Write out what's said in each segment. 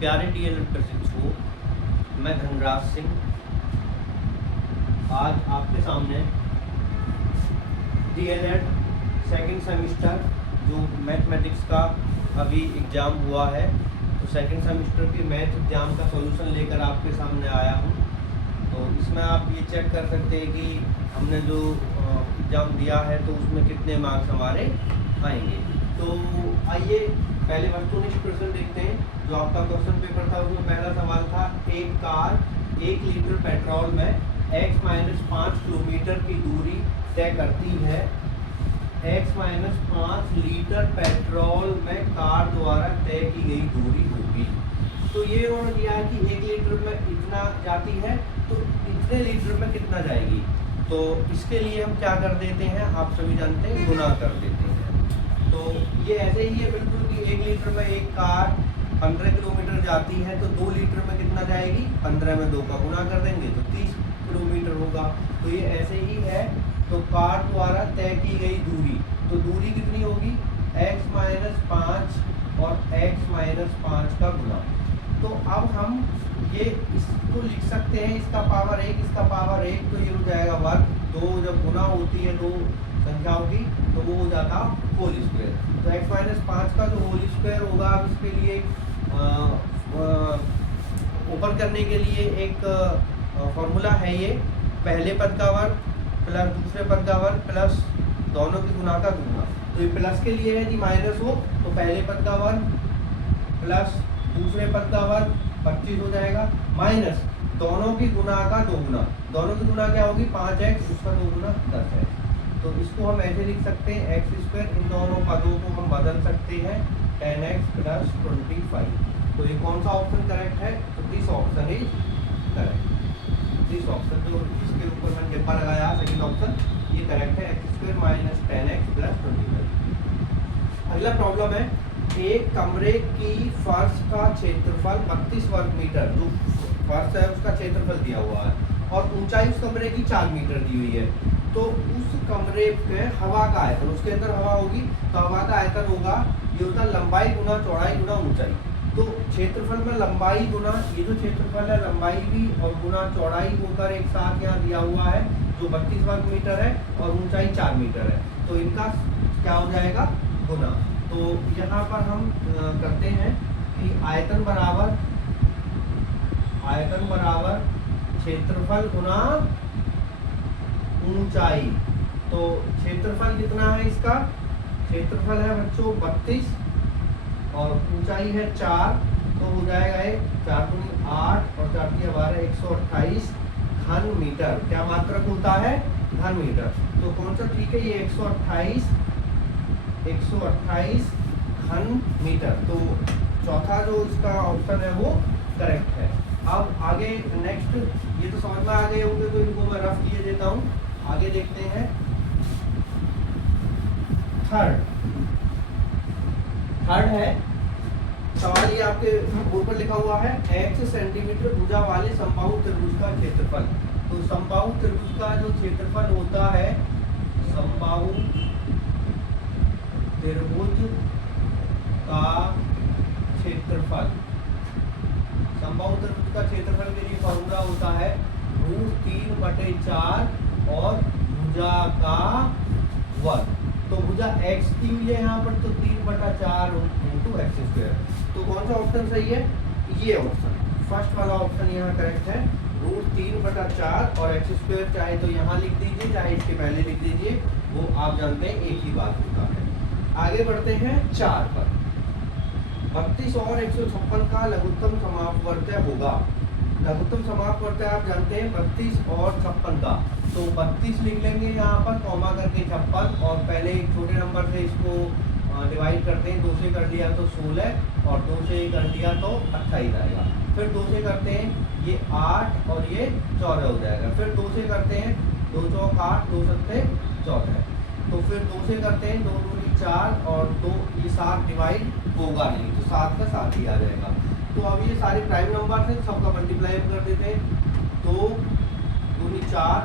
प्यारे डीएलएड प्रशिक्षुओं, मैं धनराज सिंह आज आपके सामने डीएलएड सेकंड सेमेस्टर जो मैथमेटिक्स का अभी एग्ज़ाम हुआ है, तो सेकंड सेमेस्टर के मैथ एग्ज़ाम का सॉल्यूशन लेकर आपके सामने आया हूँ। तो इसमें आप ये चेक कर सकते हैं कि हमने जो एग्ज़ाम दिया है तो उसमें कितने मार्क्स हमारे आएंगे। तो आइए पहले वस्तुनिष्ठ प्रश्न देखते हैं। जो आपका क्वेश्चन पेपर था उसमें पहला सवाल था, एक कार 1 लीटर पेट्रोल में x-5 किलोमीटर की दूरी तय करती है। x-5 लीटर पेट्रोल में कार द्वारा तय की गई दूरी होगी। तो ये उन्होंने दिया है कि 1 लीटर में इतना जाती है, तो इतने लीटर में कितना जाएगी। तो इसके लिए हम क्या कर देते हैं, आप सभी जानते हैं, गुना कर देते हैं। तो ये ऐसे ही है बिल्कुल कि 1 लीटर में एक कार 15 किलोमीटर जाती है, तो 2 लीटर में कितना जाएगी, 15 में 2 का गुना कर देंगे तो 30 किलोमीटर होगा। तो ये ऐसे ही है। तो कार द्वारा तय की गई दूरी, तो दूरी कितनी होगी, x-5 और x-5 का गुना। तो अब हम ये इसको लिख सकते हैं, इसका पावर 1, इसका पावर 1, तो ये हो जाएगा वर्ग। 2 जब गुना होती है 2 संख्याओं की तो वो हो जाता होल स्क्वायर। तो x-5 का जो होल स्क्वायर होगा, अब इसके लिए ओपन करने के लिए एक फॉर्मूला है, ये पहले पद का वर्ग प्लस दूसरे पद का वर्ग प्लस दोनों की गुना का गुना। तो ये प्लस के लिए है कि माइनस हो, तो पहले पद का वर्ग प्लस दूसरे पद का वर्ग 25 हो जाएगा, माइनस दोनों की गुना का 2 गुना। दोनों की गुना क्या होगी, 5x, उसका 2 गुना 10 है। तो इसको हम ऐसे लिख सकते हैं x²। इन दोनों पदों को हम बदल सकते हैं 10x + 25। तो ये कौन सा ऑप्शन करेक्ट है, तो this option is correct. This option जो इसके ऊपर मैंने टिप्पा लगाया, सेकंड ऑप्शन, ये करेक्ट है, x² - 10x + 25। अगला प्रॉब्लम है, एक कमरे की फर्श का क्षेत्रफल 32 वर्ग मीटर, जो फर्श है उसका क्षेत्रफल दिया हुआ है, और ऊंचाई उस कमरे की 4 मीटर दी हुई है। तो उस कमरे में हवा का आयतन, उसके अंदर हवा होगी, तो हवा का आयतन होगा, ये होता है लंबाई गुना चौड़ाई गुना ऊंचाई। तो क्षेत्रफल में लंबाई गुना, ये जो क्षेत्रफल है लंबाई भी और गुना चौड़ाई होकर एक साथ यहाँ दिया हुआ है, जो 32 वर्ग मीटर है, और ऊंचाई 4 मीटर है। तो इनका क्या हो जाएगा, गुना। तो यहाँ पर हम करते हैं कि आयतन बराबर क्षेत्रफल गुना ऊंचाई। तो क्षेत्रफल कितना है, इसका क्षेत्रफल है बच्चों 32 और ऊंचाई है 4, तो हो जाएगा 4 दूनी 8 और 4 × 12 128 घन मीटर। क्या मात्रक होता है, घन मीटर। तो कौन सा ठीक है, ये 128 घन मीटर। तो चौथा जो इसका ऑप्शन है वो करेक्ट है। अब आगे नेक्स्ट, ये तो समझ में आ गए होंगे, तो इनको मैं रफ किए देता हूँ। आगे देखते हैं थर्ड है सवाल, ये आपके बोर्ड पर लिखा हुआ है, x सेंटीमीटर भुजा वाले समबाहु त्रिभुज का क्षेत्रफल। तो समबाहु त्रिभुज का जो क्षेत्रफल होता है, समबाहु त्रिभुज का क्षेत्रफल, समबाहु त्रिभुज का क्षेत्रफल के लिए फॉर्मूला होता है √3/4 और भुजा का वर्ग। तो भुजा x दी हुई है यहाँ पर, तो 3/4 × x²। तो कौन सा ऑप्शन सही है, ये ऑप्शन, फर्स्ट वाला ऑप्शन यहाँ करेक्ट है। √3/4 और x², चाहे तो यहाँ लिख दीजिए चाहे इसके पहले लिख दीजिए, वो आप जानते हैं एक ही बात होता है। आगे बढ़ते हैं 4 पर। 32 और 156 का लघुत्तम समापवर्त्य होगा। लघुत्तम समापवर्त्य आप जानते हैं 32 और 56 का। तो 32 लिख लेंगे यहाँ पर, कॉमा करके 56, और पहले एक छोटे नंबर से इसको डिवाइड करते हैं। 2 से कर दिया तो 16, और 2 से कर दिया तो 28 आएगा। फिर 2 से करते हैं ये 8 और ये 14 हो जाएगा। फिर 2 से करते हैं 2 चौक 8, 2 सत्ते 14। तो फिर 2 से करते हैं 2 दूनी 4 और 2, ये 7 डिवाइड होगा नहीं, तो 7 का 7 ही आ जाएगा। तो अब ये सारे प्राइम नंबर हैं, सबका मल्टीप्लाई कर देते हैं। 2 दूनी 4,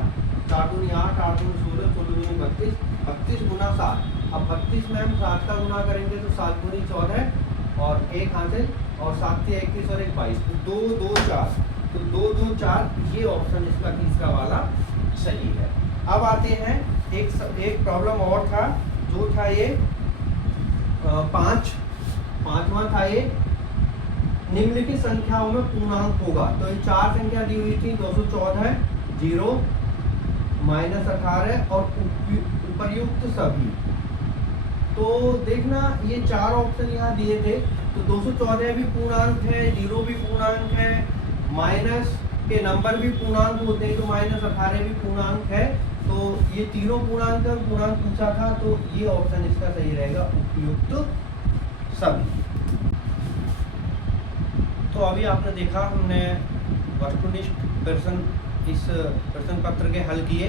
4 दूनी 8, 8 दूनी 16, 16 दूनी 32, 32 गुना 7। अब 32 में हम 7 का गुना करेंगे तो 7 दूनी 14 और 1 हासिल और 7 से 21 और 1 22, तो 2 2 4, तो 2 2 4 ये ऑप्शन इसका तीसरा वाला सही है। अब आते हैं एक प्रॉब्लम और था, जो था ये पांचवा था ये, निम्नलिखित संख्याओं में पूर्णांक होगा। तो ये 4 संख्या दी हुई थी, 214, 0, -18 और उपर्युक्त सभी। तो देखना ये 4 ऑप्शन यहाँ दिए थे, तो 214 भी पूर्णांक है, 0 भी पूर्णांक है, माइनस के नंबर भी पूर्णांक होते हैं, तो -18 भी पूर्णांक है। तो ये तीनों पूर्णांक पूछा था, तो ये ऑप्शन इसका सही रहेगा, उपयुक्त सभी। तो अभी आपने देखा हमने वस्तुनिष्ठ इस प्रश्न पत्र के हल किए।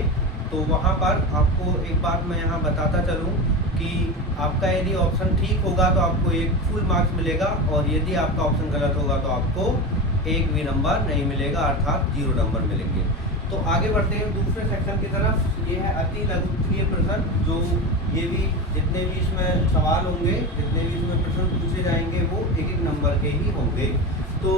तो वहाँ पर आपको एक बात मैं यहाँ बताता चलूँ कि आपका यदि ऑप्शन ठीक होगा तो आपको 1 फुल मार्क्स मिलेगा, और यदि आपका ऑप्शन गलत होगा तो आपको 1 भी नंबर नहीं मिलेगा, अर्थात 0 नंबर मिलेंगे। तो आगे बढ़ते हैं दूसरे सेक्शन की तरफ। ये है अति लघुत्तरीय प्रश्न, जो ये भी जितने भी इसमें सवाल होंगे, जितने भी इसमें प्रश्न पूछे जाएंगे वो 1-1 नंबर के ही होंगे। तो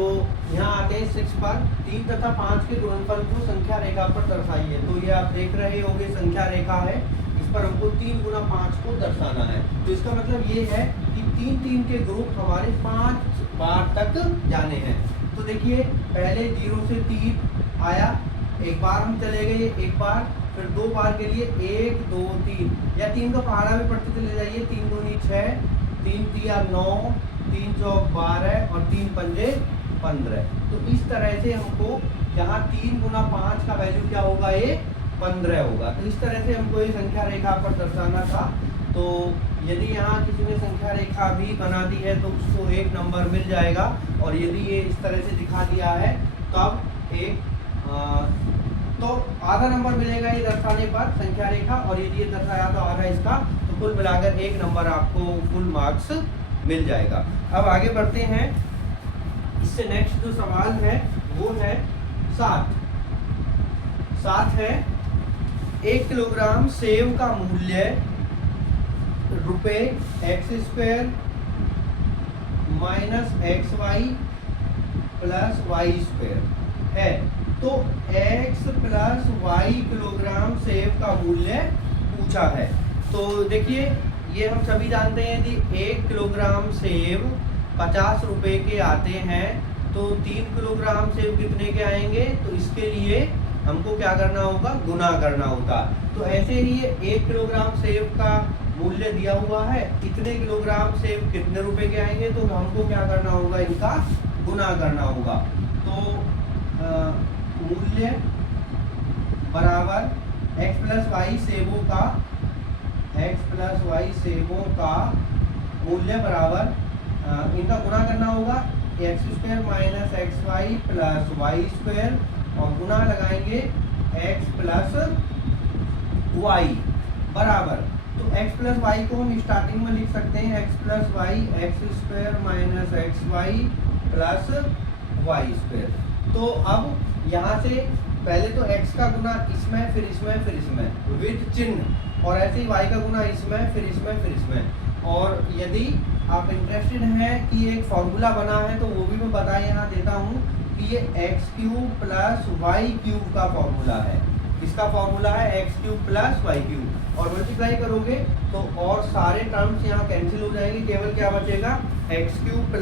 यहाँ आते हैं 6 पर, 3 तथा 5 के गुणनफल को संख्या रेखा पर दर्शाइए। तो ये आप देख रहे होंगे संख्या रेखा है, इस पर हमको 3 गुना 5 को दर्शाना है। तो इसका मतलब ये है कि 3-3 के ग्रुप हमारे 5 बार तक जाने हैं। तो देखिए पहले 0 से 3 आया, एक बार हम चले गए, एक बार, फिर 2 बार के लिए 1 2 3, या 3 का पहाड़ा भी पढ़ते चले जाइए, 3 दूनी 6, 3 तिया 9, 3 चौक 12 और 3 पंजे 15। तो इस तरह से हमको यहाँ 3 गुना 5 का वैल्यू क्या होगा, ये 15 होगा। तो इस तरह से हमको ये संख्या रेखा पर दर्शाना था। तो यदि यहाँ किसी ने संख्या रेखा भी बना दी है तो उसको 1 नंबर मिल जाएगा, और यदि ये इस तरह से दिखा दिया है तब तो आधा नंबर मिलेगा ये दर्शाने पर संख्या रेखा, और यदि ये दर्शाया तो आधा इसका, तो कुल मिलाकर 1 नंबर आपको फुल मार्क्स मिल जाएगा। अब आगे बढ़ते हैं, इससे नेक्स्ट जो सवाल है वो है 7 है 1 किलोग्राम सेव का मूल्य ₹x² - xy + y² है। तो x + y किलोग्राम सेव का मूल्य पूछा है। तो देखिए ये हम सभी जानते हैं कि 1 किलोग्राम सेव 50 रुपए के आते हैं, तो 3 किलोग्राम सेव कितने के आएंगे, तो इसके लिए हमको क्या करना होगा, गुना करना होगा। तो ऐसे ही 1 किलोग्राम सेव का मूल्य दिया हुआ है, इतने किलोग्राम सेव कितने रुपए के आएंगे, तो हमको क्या करना होगा, इनका गुना करना होगा। तो मूल्य बराबर x + y सेवों का मूल्य बराबर इनका गुना करना होगा, x² - xy + y², और गुना लगाएंगे x + y बराबर, तो x + y को हम स्टार्टिंग में लिख सकते हैं x + y, x² - xy + y²। तो अब यहाँ से पहले तो x का गुना इसमें, फिर इसमें, फिर इसमें विद चिन्ह, और ऐसे ही y का गुना इसमें, फिर इसमें, फिर इसमें। और यदि आप इंटरेस्टेड हैं कि एक फॉर्मूला बना है तो वो भी मैं बता यहाँ देता हूँ कि ये x³ + y³ का फॉर्मूला है। इसका फॉर्मूला है x³ + y³, और मल्टीप्लाई करोगे तो और सारे टर्म्स यहाँ कैंसिल हो जाएंगे, केवल क्या बचेगा, x³ +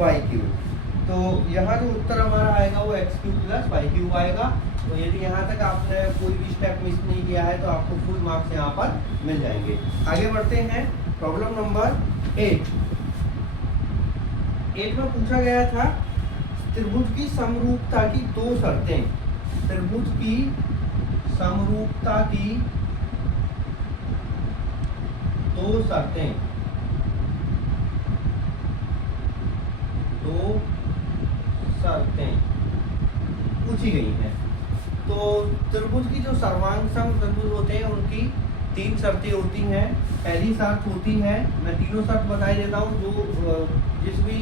y³। तो यहाँ जो उत्तर हमारा आएगा वो x³ + y³ आएगा। तो यदि यहाँ तक आपने कोई भी स्टेप मिस नहीं किया है तो आपको फुल मार्क्स यहाँ पर मिल जाएंगे। आगे बढ़ते हैं, प्रॉब्लम नंबर 8 में पूछा गया था त्रिभुज की समरूपता की 2 शर्तें। त्रिभुज की समरूपता की 2 शर्तें, 2 शर्तें पूछी गई हैं। तो त्रिभुज की जो सर्वांग सम त्रिभुज होते हैं उनकी 3 शर्तें होती हैं। पहली शर्त होती है, मैं तीनों शर्त बता ही देता हूँ, जो जिस भी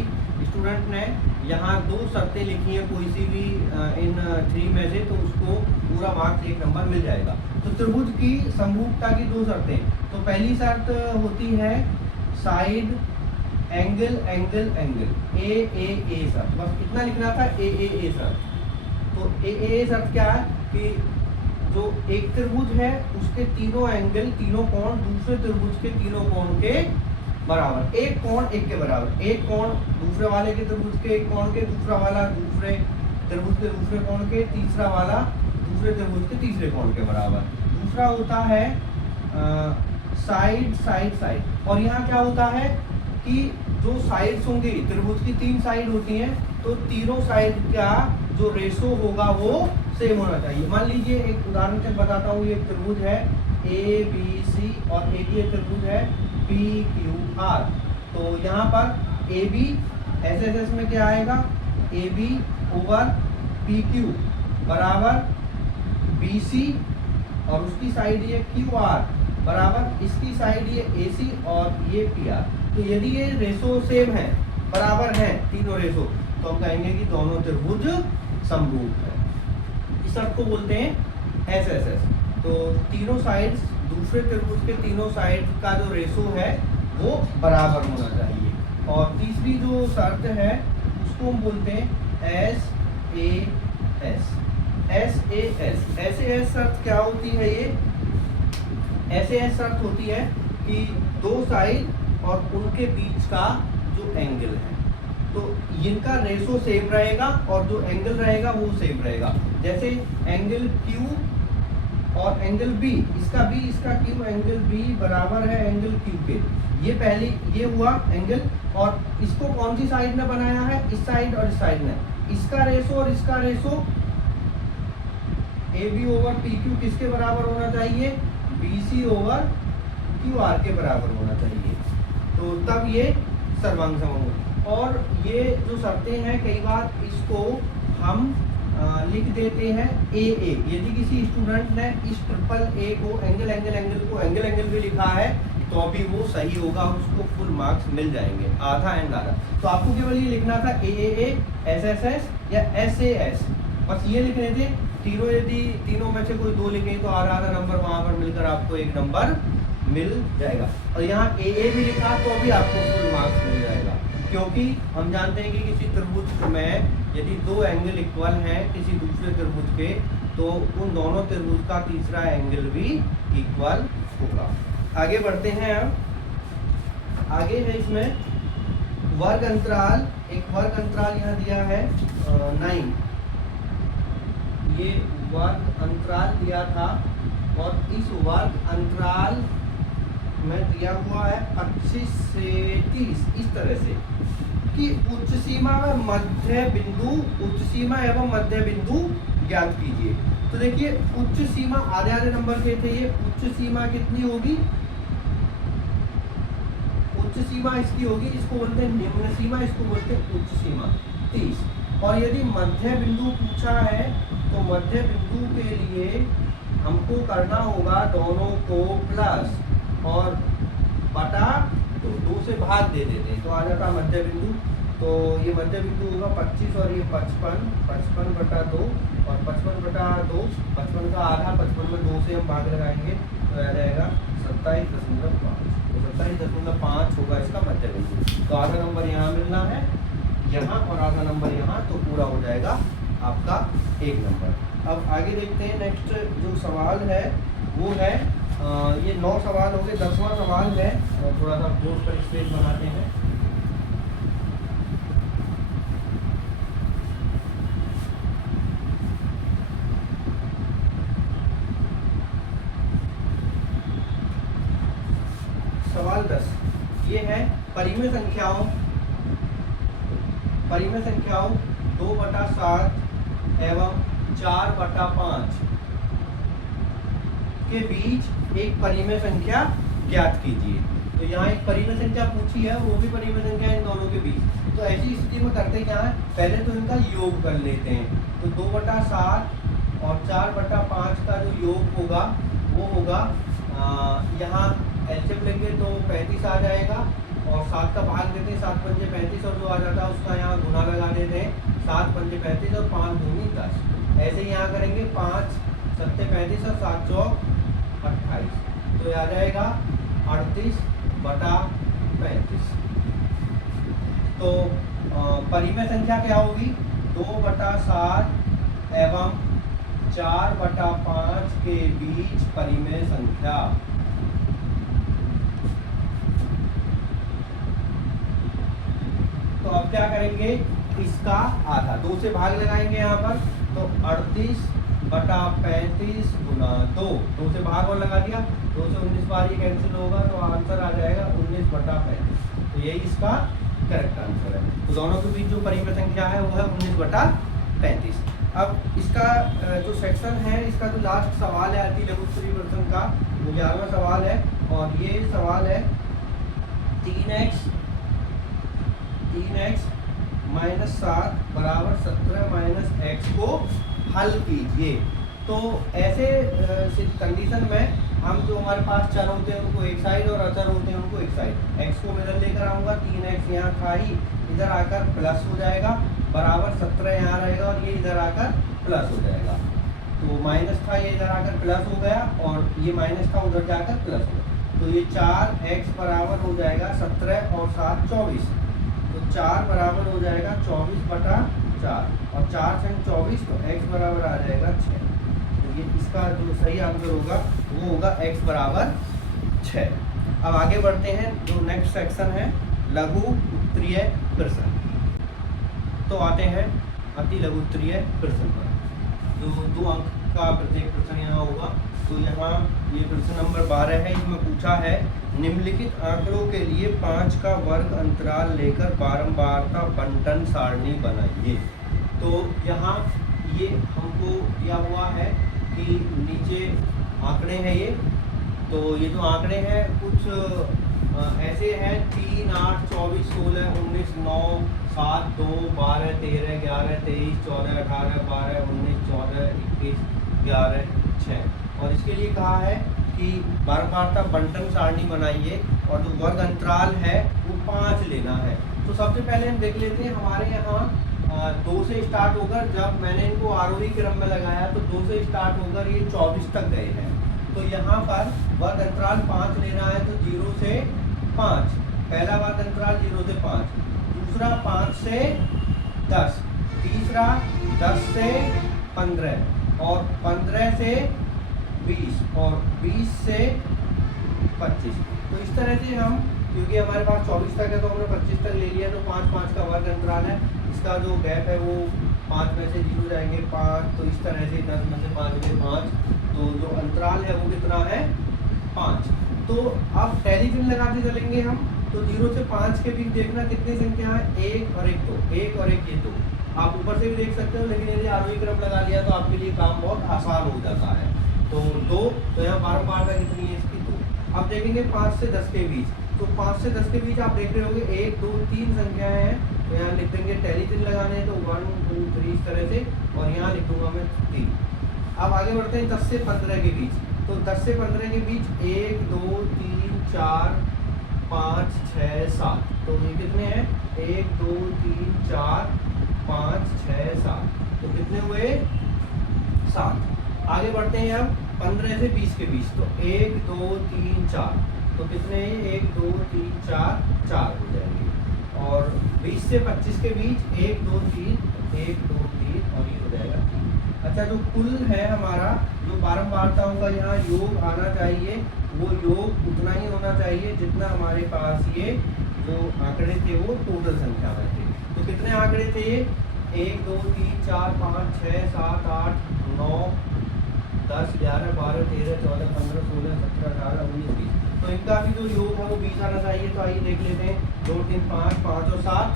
स्टूडेंट ने यहाँ 2 शर्तें लिखी हैं कोई सी भी इन 3 में से, तो उसको पूरा मार्क्स 1 नंबर मिल जाएगा। तो त्रिभुज की समरूपता की 2 शर्तें, तो पहली शर्त होती है side angle angle angle A शर्त, बस इतना लिखना था ए शर्त। तो ए शर्त क्या है कि जो एक त्रिभुज है उसके तीनों एंगल तीनों कोण दूसरे त्रिभुज के तीनों कोण के बराबर, एक कोण एक के बराबर, एक कोण दूसरे वाले के त्रिभुज के एक कोण के, दूसरा वाला दूसरे त्रिभुज के दूसरे कोण के, तीसरा वाला दूसरे त्रिभुज के तीसरे कोण के बराबर। दूसरा होता है साइड साइड साइड। और यहाँ क्या होता है कि जो साइड्स होंगी त्रिभुज की 3 साइड होती हैं, तो तीनों साइड का जो रेशो होगा वो सेम होना चाहिए। मान लीजिए एक उदाहरण से बताता हूँ, ये त्रिभुज है ए बी सी और एक ये त्रिभुज है पी क्यू आर। तो यहाँ पर ए बी एस में क्या आएगा, A B over P Q बराबर बी सी और उसकी साइड ये क्यू आर बराबर इसकी साइड ये ए सी और ये पी आर। तो यदि ये रेशो सेम है, बराबर है तीनों रेशो, तो हम कहेंगे कि दोनों त्रिभुज समरूप है। इस शर्त को बोलते हैं एस एस एस। तो तीनों साइड्स दूसरे त्रिभुज के तीनों साइड का जो रेशो है वो बराबर होना चाहिए। और तीसरी जो शर्त है उसको हम बोलते हैं S A S. S A S शर्त क्या होती है, ये एस ए एस शर्त होती है कि दो साइड और उनके बीच का जो एंगल है तो इनका रेशो सेम रहेगा और जो एंगल रहेगा वो सेम रहेगा। जैसे एंगल Q और एंगल B, इसका B इसका Q, एंगल B बराबर है एंगल Q के। ये पहली ये हुआ एंगल, और इसको कौन सी साइड ने बनाया है, इस साइड और इस साइड ने। इसका रेशो और इसका रेशो AB ओवर PQ किसके बराबर होना चाहिए, BC ओवर QR के बराबर होना चाहिए। तो तब ये सर्वांग समकोण होगी। और ये जो शर्तें हैं कई बार इसको हम लिख देते हैं ए। यदि किसी स्टूडेंट ने इस ट्रिपल ए को एंगल एंगल एंगल को एंगल एंगल भी लिखा है तो भी वो सही होगा, उसको फुल मार्क्स मिल जाएंगे, आधा एंड आधा। तो आपको केवल ये लिखना था ए एस एस एस या एस ए एस, बस ये लिखने थे। तीनों यदि तीनों में से कोई दो लिखें तो आधा आधा नंबर वहाँ पर मिलकर आपको एक नंबर मिल जाएगा। और यहाँ ए भी लिखा तो भी आपको फुल मार्क्स मिल जाएगा, क्योंकि हम जानते हैं कि किसी त्रिभुज में यदि दो एंगल इक्वल हैं किसी दूसरे त्रिभुज के, तो उन दोनों त्रिभुज का तीसरा एंगल भी इक्वल होगा। आगे बढ़ते हैं। अब आगे है इसमें वर्ग अंतराल, एक वर्ग अंतराल यहाँ दिया है 9। ये वर्ग अंतराल दिया था और इस वर्ग अंतराल में दिया हुआ है 25 से 30 इस तरह से कि उच्च सीमा में मध्य बिंदु, उच्च सीमा एवं मध्य बिंदु ज्ञात कीजिए। तो देखिए उच्च सीमा आधे आधे नंबर के थे, ये उच्च सीमा कितनी होगी, उच्च सीमा इसकी होगी, इसको बोलते हैं निम्न सीमा, इसको बोलते हैं उच्च सीमा 30। और यदि मध्य बिंदु पूछा है तो मध्य बिंदु के लिए हमको करना होगा दोनों को प्लस और बटा तो 2 से भाग दे देते हैं तो आ जाता मध्य बिंदु। तो ये मध्य बिंदु होगा 25 और ये 55, 55 बटा 2 और 55 बटा 2, 55 का आधा, 55 में 2 से हम भाग लगाएंगे तो आ जाएगा 27.5। तो 27.5 होगा इसका मध्य बिंदु। तो आधा नंबर यहाँ मिलना है यहाँ और आधा नंबर यहाँ, तो पूरा हो जाएगा आपका 1 नंबर। अब आगे देखते हैं नेक्स्ट जो सवाल है वो है ये 9 सवाल हो गए, 10वां सवाल है, थोड़ा सा बोर्ड पर स्पेस बनाते हैं। सवाल 10 ये है परिमेय संख्याओं 2/7 एवं 4/5 के बीच एक परिमेय संख्या ज्ञात कीजिए। तो यहाँ एक परिमेय संख्या पूछी है, वो भी परिमेय संख्या इन दोनों के बीच। तो ऐसी स्थिति में करते क्या है, पहले तो इनका योग कर लेते हैं। तो 2/7 और 4/5 का जो योग होगा वो होगा यहाँ एलसीएम लेंगे तो 35 आ जाएगा और 7 का भाग देते हैं, 7 पंजे 35 और जो आ जाता है उसका यहाँ गुना लगा देते हैं, 7 पंजे 35 और 5 दूनी 10। ऐसे ही यहाँ करेंगे 5 सत्ते 35 और 7 चौक 28, तो आ जाएगा 38/35। तो परिमेय संख्या क्या होगी? 2/7 एवं 4/5 के बीच परिमेय संख्या। तो अब क्या करेंगे, इसका आधा 2 से भाग लगाएंगे यहाँ पर, तो 38/35 गुना 2 से भाग और लगा दिया, 2 से 19 बार ये कैंसिल होगा, तो आंसर आ जाएगा 19/35। तो यही इसका करेक्ट आंसर है। तो दोनों के बीच जो परिमेय संख्या है वो है 19/35। अब इसका जो सेक्शन है, इसका जो लास्ट सवाल है अति लघु उत्तरीय प्रश्न का, वो 11वां सवाल है, और ये सवाल है 3x - 7 = 17 - x को हल कीजिए। तो ऐसे कंडीशन में हम जो हमारे पास चर होते हैं उनको एक साइड और अचर होते हैं उनको एक साइड, x को मैं इधर लेकर आऊँगा, 3x यहाँ था ही, इधर आकर प्लस हो जाएगा, बराबर 17 यहाँ रहेगा और ये इधर आकर प्लस हो जाएगा। तो माइनस था, ये इधर आकर प्लस हो गया, और ये माइनस था उधर जाकर प्लस हो गया। तो ये 4x बराबर हो जाएगा 17 और 7 24, तो 4 बराबर हो जाएगा 24/4, और 4 से 24, तो x बराबर आ जाएगा 6। तो ये इसका जो सही आंसर होगा वो होगा x बराबर 6। अब आगे बढ़ते हैं, जो नेक्स्ट सेक्शन है लघु उत्तरीय प्रश्न। तो आते हैं अति लघु उत्तरीय प्रश्न पर, जो 2 अंक का प्रत्येक प्रश्न यहाँ होगा। तो यहाँ ये प्रश्न नंबर 12 है, इसमें पूछा है निम्नलिखित आंकड़ों के लिए 5 का वर्ग अंतराल लेकर बारंबारता बंटन सारणी बनाइए। तो यहाँ ये हमको दिया हुआ है कि नीचे आंकड़े हैं ये, तो ये जो आंकड़े हैं कुछ ऐसे हैं 3, 8, 24, 16, 19, 9, 7, 2, 12, 13, 11, 23, 14, 18, 12, 19, 14, 21, 11, 6। और इसके लिए कहा है कि बारंबारता बंटन सारणी बनाइए, और जो वर्ग अंतराल है वो 5 लेना है। तो सबसे पहले हम देख लेते हैं, हमारे यहाँ 2 से स्टार्ट होकर, जब मैंने इनको आरोही क्रम में लगाया तो 2 से स्टार्ट होकर ये 24 तक गए हैं। तो यहाँ पर वर्ग अंतराल 5 लेना है, तो 0 से 5, पहला वर्ग अंतराल 0 से 5, दूसरा 5 से 10, तीसरा 10 से 15, और 15 से 20, और 20 से 25। तो इस तरह से हम, क्योंकि हमारे पास 24 तक है तो हमने 25 तक ले लिया, तो 5-5 का वर्ग अंतराल है। इसका जो गैप है वो 5 में से 0 जाएंगे 5, तो इस तरह से 10 में से 5 में 5, तो जो अंतराल है वो कितना है 5। तो अब टेलीफिन लगाते चलेंगे हम, तो 0 से 5 के बीच देखना कितनी संख्या है, 1 और 1 2, 1 और 1 ये 2। आप ऊपर से भी देख सकते हो, लेकिन यदि आरोही क्रम लगा लिया तो आपके लिए काम बहुत आसान हो जाता है। तो 2, तो यहाँ बारंबारता कितनी है इसकी 2। अब देखेंगे 5 से 10 के बीच, तो 5 से 10 के बीच आप देख रहे होंगे 1 2 3 संख्याएं हैं, तो यहाँ लिख देंगे टेलीफिन लगाने हैं, तो 1 2 3 इस तरह से, और यहाँ लिख दूंगा मैं 3। अब आगे बढ़ते हैं 10 से 15 के बीच, तो 10 से 15 के बीच 1 2 3 4 5 6 7, तो ये कितने हैं 1 2 3 4 5 6 7, तो कितने हुए 7। आगे बढ़ते हैं अब 15 से 20 के बीच, तो 1 2 3 4, तो कितने 1 2 3 4 4 हो जाएंगे। और 20 से 25 के बीच 1 2 3 1 2 3, और ये हो जाएगा। अच्छा, जो कुल है हमारा, जो बारंबारताओं का यहाँ योग आना चाहिए, वो योग उतना ही होना चाहिए जितना हमारे पास ये जो आंकड़े थे वो टोटल संख्या में थे। तो कितने आंकड़े थे ये 1 2 3 4 5 6 7 8 9 10 11 12 13 14 15 16 17 18 19 20, तो इनका भी जो योग है वो 20 आना चाहिए। तो आइए देख लेते हैं, 2 3 5 5 और 7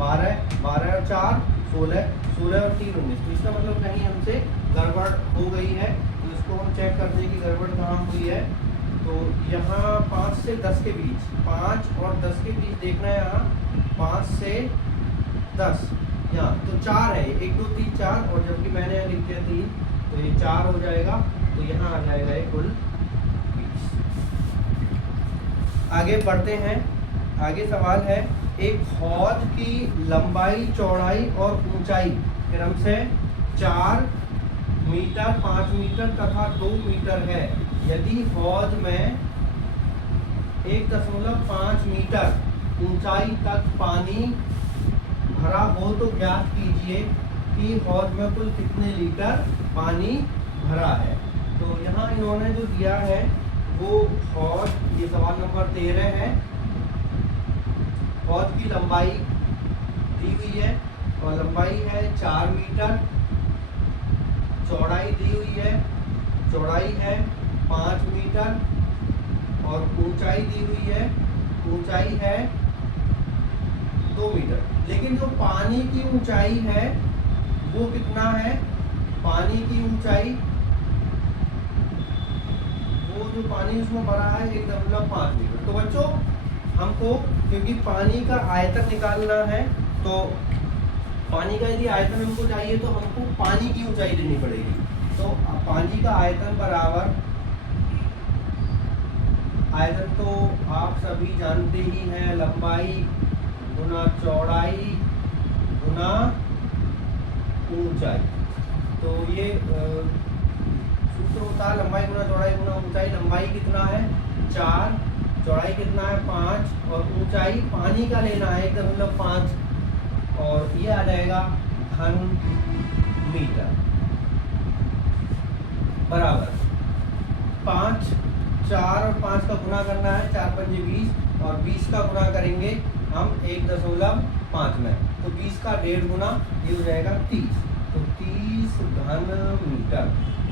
12, 12 और 4 16, 16 और 3 19। तो इसका मतलब कहीं हमसे गड़बड़ हो गई है, तो इसको हम चेक करते हैं कि गड़बड़ कहाँ हुई है। तो यहाँ 5 से 10 के बीच, 5 और 10 के बीच देखना है, यहाँ 5 से 10 यहाँ तो 4 है, 1 2 3 4, और जबकि मैंने यहाँ लिख दिया 3, तो ये 4 हो जाएगा, तो यहाँ आ जाएगा ये कुल 20। आगे बढ़ते हैं, आगे सवाल है, एक हौद की लंबाई चौड़ाई और ऊंचाई क्रम से 4 मीटर 5 मीटर तथा 2 मीटर है। यदि हौद में 1.5 मीटर ऊंचाई तक पानी भरा हो तो ज्ञात कीजिए कि हौज में कुल कितने लीटर पानी भरा है। तो यहाँ इन्होंने जो दिया है वो हौज, ये सवाल नंबर 13 है। हौज की लंबाई दी हुई है और लंबाई है 4 मीटर, चौड़ाई दी हुई है, चौड़ाई है 5 मीटर और ऊंचाई दी हुई है, ऊंचाई है 2 मीटर। लेकिन जो पानी की ऊंचाई है वो कितना है? पानी की ऊंचाई, वो जो पानी उसमें भरा है 1.5 मीटर। तो बच्चों हमको, क्योंकि पानी का आयतन निकालना है, तो पानी का यदि आयतन हमको चाहिए तो हमको पानी की ऊंचाई लेनी पड़ेगी। तो पानी का आयतन बराबर, आयतन तो आप सभी जानते ही हैं, लंबाई गुना चौड़ाई गुना ऊंचाई। तो ये सूत्र होता है लंबाई गुना चौड़ाई गुना ऊंचाई। लंबाई कितना है? 4, चौड़ाई कितना है? 5 और ऊंचाई पानी का लेना है 1.5 और ये आ जाएगा घन मीटर बराबर 5, 4 और 5 का गुना करना है, 4 पंजे 20 और 20 का गुना करेंगे हम 1.5 में, तो 20 का 1.5 गुना ये हो जाएगा 30, तो 30 घन मीटर।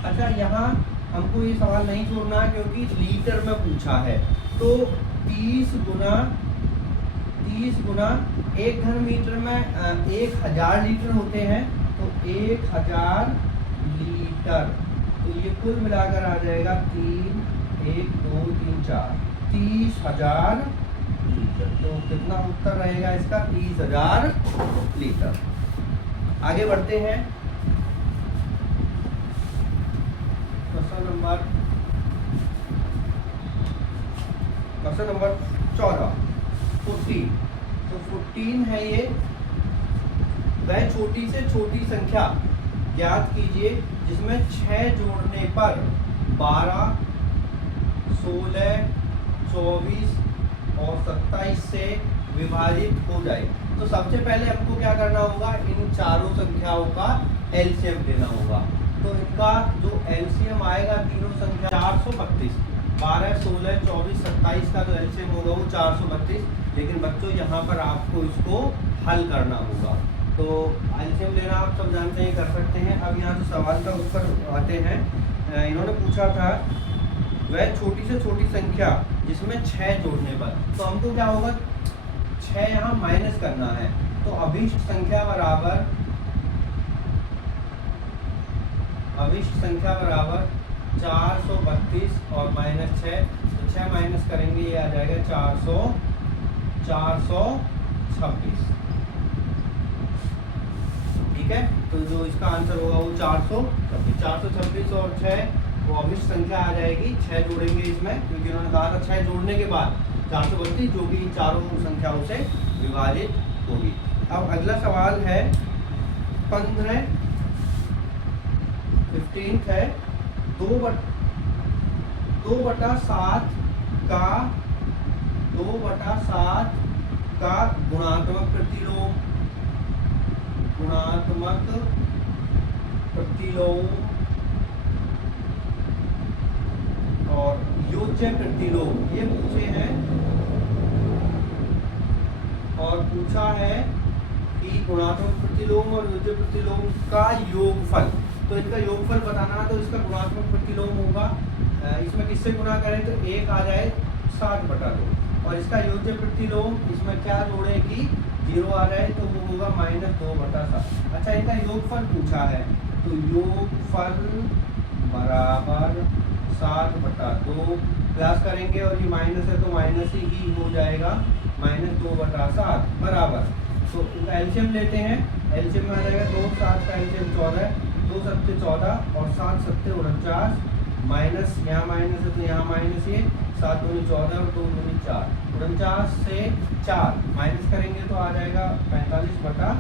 अच्छा, यहाँ हमको ये सवाल नहीं छोड़ना है क्योंकि लीटर में पूछा है, तो 30 गुना 1 घन मीटर में 1000 लीटर होते हैं, तो 1000 लीटर, तो ये कुल मिलाकर आ जाएगा 3, 1, 2, 3, 4, 30,000 लीटर। तो कितना उत्तर रहेगा इसका? 30,000 लीटर। आगे बढ़ते हैं, क्वेश्चन नंबर 14, 14। तो 14 है ये, वह छोटी से छोटी संख्या ज्ञात कीजिए जिसमें 6 जोड़ने पर 12, 16, 24 और 27 से विभाजित हो जाए। तो सबसे पहले हमको क्या करना होगा? इन चारों संख्याओं का एलसीएम लेना होगा। तो इनका जो एलसीएम आएगा तीनों संख्या 432, 12, 16, 24, 27 का जो एलसीएम होगा वो 432। लेकिन बच्चों यहाँ पर आपको इसको हल करना होगा। तो एलसीएम लेना आप सब जानते हैं, कर सकते हैं। अब यहाँ से सवाल का उत्तर आते हैं। इन्होंने पूछा था वह छोटी से छोटी संख्या जिसमें 6 जोड़ने पर, तो हमको क्या होगा? 6 यहाँ माइनस करना है, तो अभिष्ट संख्या बराबर 432 और -6, तो 6 माइनस करेंगे ये आ जाएगा 426। ठीक है, तो जो इसका आंसर होगा वो 426 और 6 वो अभिष्ट संख्या आ जाएगी। 6 जोड़ेंगे इसमें, क्योंकि उन्होंने कहा था 6 जोड़ने के बाद 432, जो कि इन चारों संख्याओं से विभाजित होगी। अब अगला सवाल है 15 है 2/7 का गुणात्मक प्रतिलोम और योज्य प्रतिलोम ये पूछे हैं, और पूछा है कि गुणात्मक प्रतिलोम और योज्य प्रतिलोम का योगफल। तो इनका योगफल बताना है, तो इसका गुणात्मक प्रतिलोम होगा, इसमें किससे गुना करें तो 1 आ जाए 7/2, और इसका योज्य प्रतिलोम इसमें क्या जोड़े कि 0 आ जाए, तो वो होगा -2/7। अच्छा, इनका योगफल पूछा है, तो योगफल बराबर 7/2 प्लस करेंगे और ये माइनस है तो माइनस ही हो जाएगा, -2/7 बराबर। तो इनका एलसीएम लेते हैं, एलसीएम में आ जाएगा 2, 7 का एलसीएम 14, 2 7 14 और 7 7 49, माइनस यहाँ माइनस है तो यहाँ माइनस, ये 7 दूनी 14 और 2 दूनी 4, 49 से 4 माइनस करेंगे तो आ जाएगा 45/14।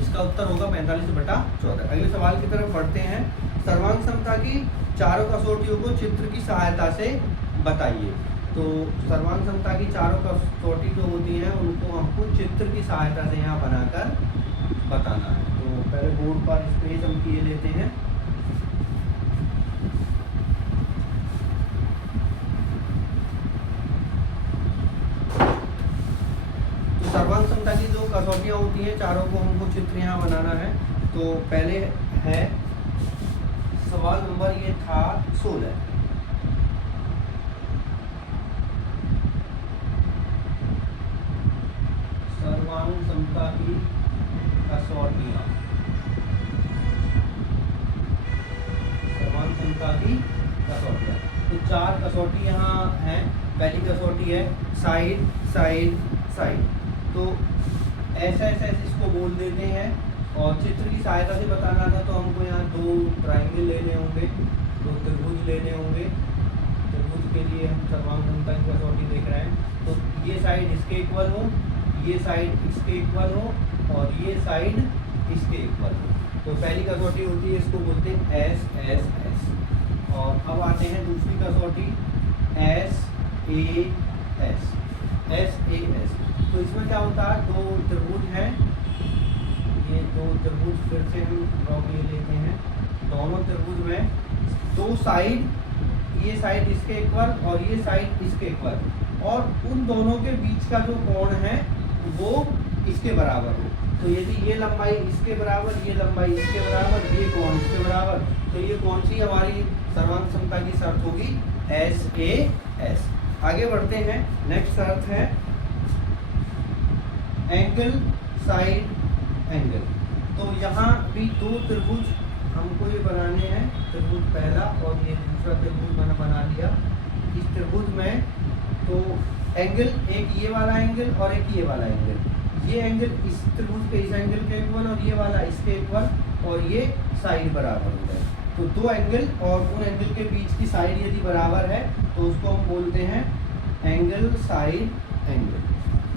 इसका उत्तर होगा 45/14। अगले सवाल की तरफ बढ़ते हैं। सर्वांग समता की चारों कसौटियों को चित्र की सहायता से बताइए। तो सर्वांग समता की चारों कसौटी जो होती हैं उनको हमको चित्र की सहायता से यहाँ बनाकर बताना है। तो पहले बोर्ड पर स्पेस हम किए लेते हैं। तो सर्वांग समता की जो कसौटियाँ होती हैं चारों को हमको चित्र यहाँ बनाना है। तो पहले है सवाल नंबर ये था 16। सर्वांग समता की कसौटियाँ, सर्वांग समता की कसौटियाँ। तो चार कसौटी यहाँ हैं। पहली कसौटी है साइड साइड साइड, तो ऐसा ऐसा इसको बोल देते हैं। और चित्र की सहायता से बताना था तो हमको यहाँ दो ट्रायंगल लेने होंगे, दो त्रिभुज लेने होंगे। त्रिभुज के लिए हम सर्वांग समता की कसौटी देख रहे हैं। तो ये साइड इसके इक्वल हो, ये साइड इसके इक्वल हो और ये साइड इसके इक्वल हो। तो पहली कसौटी होती है, इसको बोलते हैं एस एस एस। और अब आते हैं दूसरी कसौटी S A S, S A S. तो इसमें क्या होता है, दो त्रिभुज हैं, ये दो त्रिभुज फिर से हम ड्रॉ किए लेते हैं। दोनों त्रिभुज में दो साइड, ये साइड इसके इक्वल और ये साइड इसके इक्वल, और उन दोनों के बीच का जो कोण है वो इसके बराबर हो। तो यदि ये लंबाई इसके बराबर, ये लंबाई इसके बराबर, ये कोण इसके बराबर, तो ये कौन सी हमारी सर्वांग समता की शर्त होगी, एस ए एस। आगे बढ़ते हैं। नेक्स्ट शर्त है एंगल साइड एंगल। तो यहाँ भी दो त्रिभुज हमको ये बनाने हैं, त्रिभुज पहला और ये दूसरा त्रिभुज मैंने बना लिया। इस त्रिभुज में तो एंगल, एक ये वाला एंगल और एक ये वाला एंगल, ये एंगल इस त्रिभुज के इस एंगल के इक्वल और ये वाला इसके इक्वल, और ये साइड बराबर हो जाए। तो दो एंगल और उन एंगल के बीच की साइड यदि बराबर है तो उसको हम बोलते हैं एंगल साइड एंगल।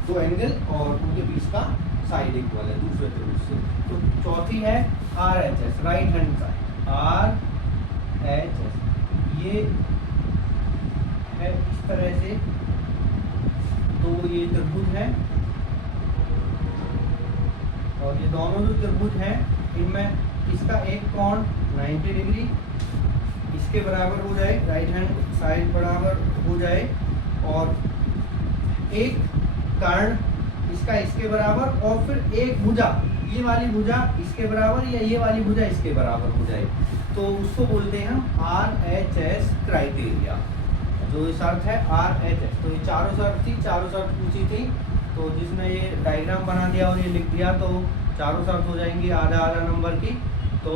दो एंगल और उनके बीच का साइड इक्वल है दूसरे त्रिभुज से। तो चौथी है R H S, right hand side, R H S. ये है इस तरह से, तो ये त्रिभुज है और ये दोनों जो त्रिभुज हैं इनमें इसका एक कोण 90 डिग्री इसके बराबर हो जाए, राइट हैंड साइड बराबर हो जाए, और एक कर्ण इसका इसके बराबर, और फिर एक भुजा, ये वाली भुजा इसके बराबर या ये वाली भुजा इसके बराबर हो जाए। तो उसको बोलते हैं हम आर एच एस क्राइटेरिया। जो शर्त है आर एच एस। तो ये चारों शर्त थी, चारों शर्त पूछी थी, तो जिसने ये डायग्राम बना दिया और ये लिख दिया तो चारों शर्त हो जाएंगी आधा आधा नंबर की। तो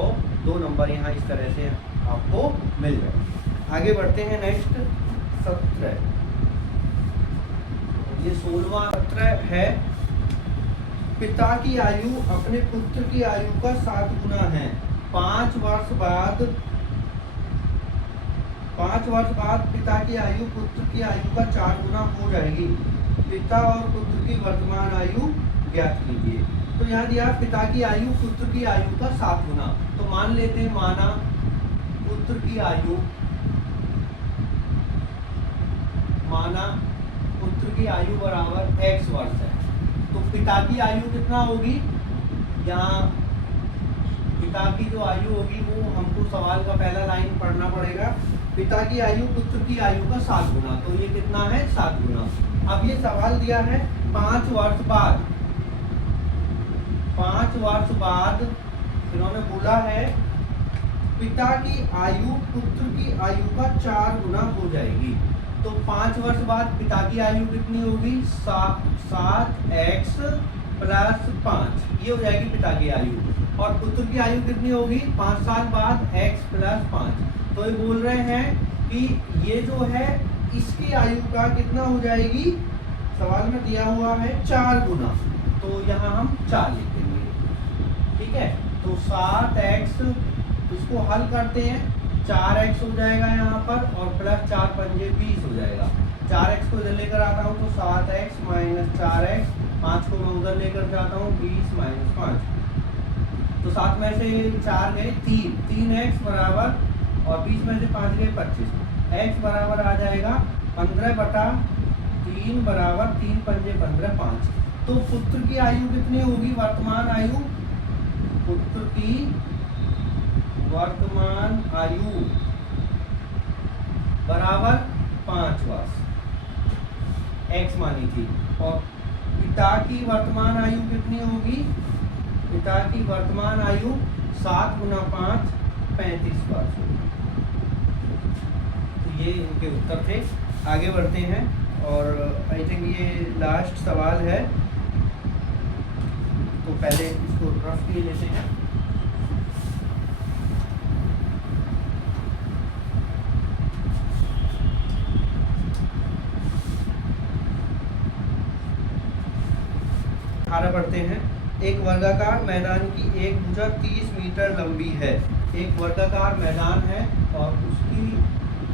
2 नंबर यहाँ इस तरह से आपको मिल जाए। आगे बढ़ते हैं नेक्स्ट 17। ये 16वां सत्र है, पिता की आयु अपने पुत्र की आयु का 7 गुना है। 5 वर्ष बाद पिता की आयु पुत्र की आयु का 4 गुना हो जाएगी। पिता और पुत्र की वर्तमान आयु ज्ञात कीजिए। तो यहाँ दिया पिता की आयु पुत्र की आयु का 7 गुना। तो मान लेते हैं, माना पुत्र की आयु, माना पुत्र की आयु बराबर x वर्ष है। तो पिता की आयु कितना होगी, यहाँ पिता की जो आयु होगी वो हमको सवाल का पहला लाइन पढ़ना पड़ेगा। पिता की आयु पुत्र की आयु का 7 गुना, तो ये कितना है 7 गुना। अब ये सवाल दिया है 5 वर्ष बाद, 5 वर्ष बाद इन्होंने बोला है पिता की आयु पुत्र की आयु का 4 गुना हो जाएगी। तो 5 वर्ष बाद पिता की आयु कितनी होगी, 7x + 5, ये हो जाएगी पिता की आयु। और पुत्र की आयु कितनी होगी, 5 साल बाद x + 5। तो ये बोल रहे हैं कि ये जो है इसकी आयु का कितना हो जाएगी, सवाल में दिया हुआ है 4 गुना, तो यहाँ हम 4 लिखेंगे। ठीक है, तो 7x, इसको हल करते हैं, 4x हो जाएगा यहाँ पर और प्लस 4 पंजे 20 हो जाएगा। 4x को इधर लेकर आता हूँ तो 7x - 4x, 5 को मैं उधर लेकर जाता हूँ 20 - 5, तो 7 में से 4 गए 3, 3x बराबर, और 20 में से 5 गए 25, x बराबर आ जाएगा 15/3 बराबर 3 पंजे 15 5। तो पुत्र की आयु कितनी होगी? वर्तमान आयु, पुत्र की वर्तमान आयु बराबर 5 वर्ष x मानी थी। और पिता की वर्तमान आयु कितनी होगी? पिता की वर्तमान आयु 7 × 5 35 वर्ष होगी। तो ये इनके उत्तर थे। आगे बढ़ते हैं और आई थिंक ये लास्ट सवाल है, तो पहले इसको रफ किए लेते हैं। आगे बढ़ते हैं। एक वर्गाकार मैदान की एक भुजा 30 मीटर लंबी है। एक वर्गाकार मैदान है और उसकी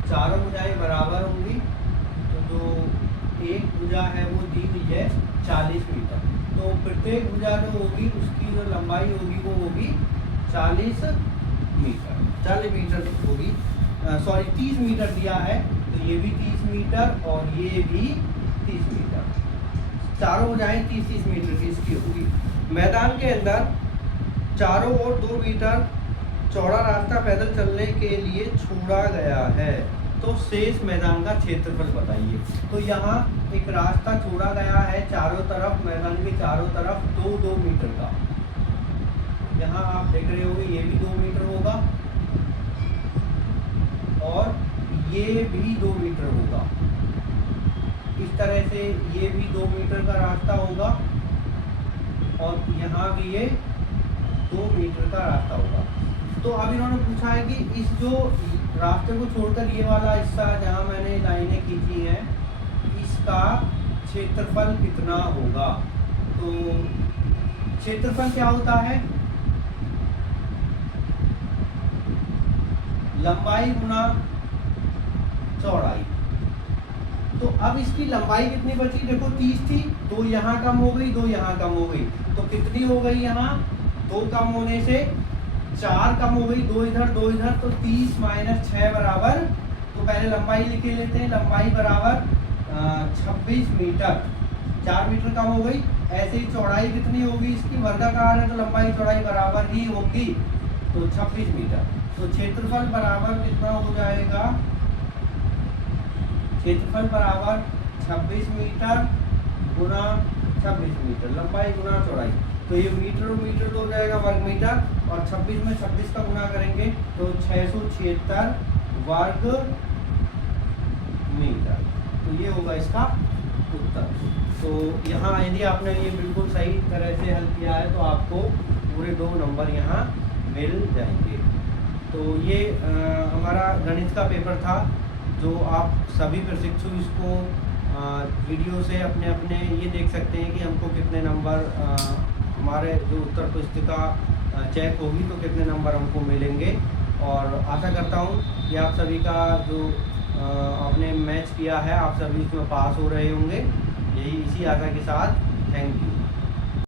चारों भुजाएं बराबर होंगी। तो जो एक भुजा है वो दी हुई है 40 मीटर। तो प्रत्येक भुजा जो होगी उसकी जो लंबाई होगी वो होगी 40 मीटर। 40 मीटर होगी, सॉरी 30 मीटर दिया है, तो ये भी 30 मीटर और ये भी 30 मीटर। चारों भुजाएं 30-30 मीटर की इसकी होगी। मैदान के अंदर चारों ओर 2 मीटर चौड़ा रास्ता पैदल चलने के लिए छोड़ा गया है। तो शेष मैदान का क्षेत्रफल बताइए। तो यहाँ एक रास्ता छोड़ा गया है चारों तरफ, मैदान के चारों तरफ 2-2 मीटर का। यहाँ आप देख रहे होंगे ये भी 2 मीटर होगा और ये भी 2 मीटर होगा। इस तरह से ये भी 2 मीटर का रास्ता होगा और यहाँ भी ये 2 मीटर का रास्ता होगा। तो अब इन्होंने पूछा है कि इस जो रास्ते को छोड़कर ये वाला हिस्सा जहाँ मैंने लाइनें खींची हैं, इसका क्षेत्रफल कितना होगा। तो क्षेत्रफल क्या होता है? लंबाई गुना चौड़ाई। तो अब इसकी लंबाई कितनी बची? देखो 30 थी, 2 यहाँ कम हो गई, 2 यहाँ कम हो गई, तो कितनी हो गई? यहाँ 2 कम होने से 4 कम हो गई, 2 इधर 2 इधर, तो 30 - 6 बराबर, तो पहले लंबाई लिख लेते हैं। लंबाई बराबर 26 मीटर, 4 मीटर कम हो गई। ऐसे ही चौड़ाई कितनी होगी इसकी? वर्गाकार है तो लंबाई चौड़ाई बराबर ही होगी, तो 26 मीटर। तो क्षेत्रफल बराबर कितना हो जाएगा? क्षेत्रफल बराबर 26 मीटर गुना 26 मीटर, लंबाई गुना चौड़ाई। तो ये मीटर और मीटर तो हो जाएगा वर्ग मीटर, और 26 में 26 का गुना करेंगे तो 676 वर्ग मीटर। तो ये होगा इसका उत्तर। तो यहाँ यदि आपने ये बिल्कुल सही तरह से हल किया है तो आपको पूरे 2 नंबर यहाँ मिल जाएंगे। तो ये हमारा गणित का पेपर था, जो आप सभी प्रशिक्षु इसको वीडियो से अपने अपने ये देख सकते हैं कि हमको कितने नंबर, हमारे जो उत्तर पुस्तिका चेक होगी तो कितने नंबर हमको मिलेंगे। और आशा करता हूँ कि आप सभी का जो आपने मैच किया है आप सभी इसमें पास हो रहे होंगे। यही इसी आशा के साथ थैंक यू।